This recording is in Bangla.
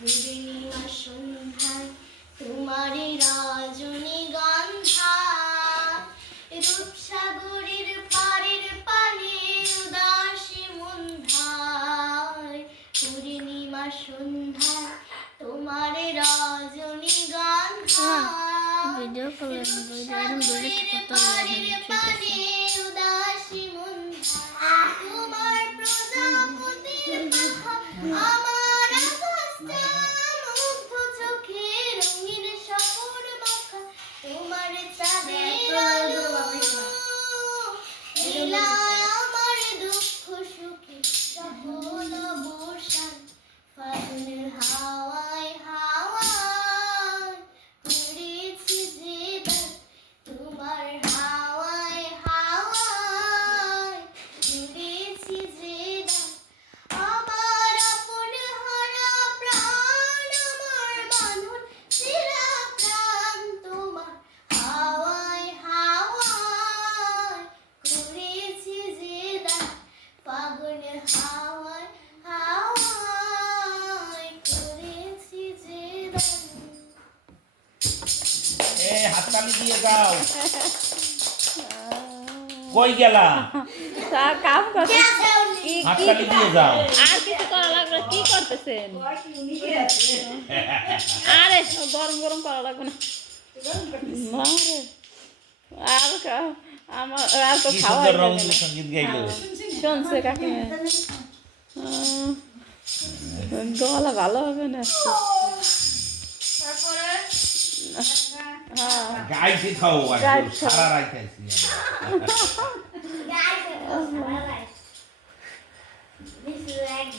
পূর্ণিমা সন্ধ্যায় তোমারই রজনীগন্ধা রূপসাগরের পাড়ের পানে উদাসী মন্ধায় পূর্ণিমা সন্ধ্যায় তোমার রজনীগন্ধা ভিডিও কলের পাড়ের পানে উদাসী মন্ধায় তোমার প্রজাপতির পাখা আমার আকাশটা মুগ্ধ চোখে রঙিন সাগর মাখা তোমার চাঁদের আলো এলায় আমার দুঃখ সুখে সকল অবসান ফাগুনের হাওয়ায় হাওয়ায় করেছি যে দান তোমার হাওয়ায় হাওয়ায় করেছি যে দান আমার আপন হারা প্রাণ আমার বাঁধন ছেঁড়া প্রাণ তোমার হাওয়ায় হাওয়ায় করেছি যে দান ফাগুনের হাওয়ায় হাওয়ায় করেছি যে দান। এ হাততালি দিয়ে যাও। কই গেলা? কাম করতে হাততালি দিয়ে যাও। আর কিছু করা লাগবে কি করতেছেন? আরে গরম গরম করা লাগবে না মারে আর আমার আর তো কি খাওয়া সুন্দর রবীন্দ্র সঙ্গীত গাইলো। শুনছে কাকিমা গলা ভালো হবে না হ্যাঁ গাইতে খাও গাইতে খাও। সারা রাত খাইছি। This is like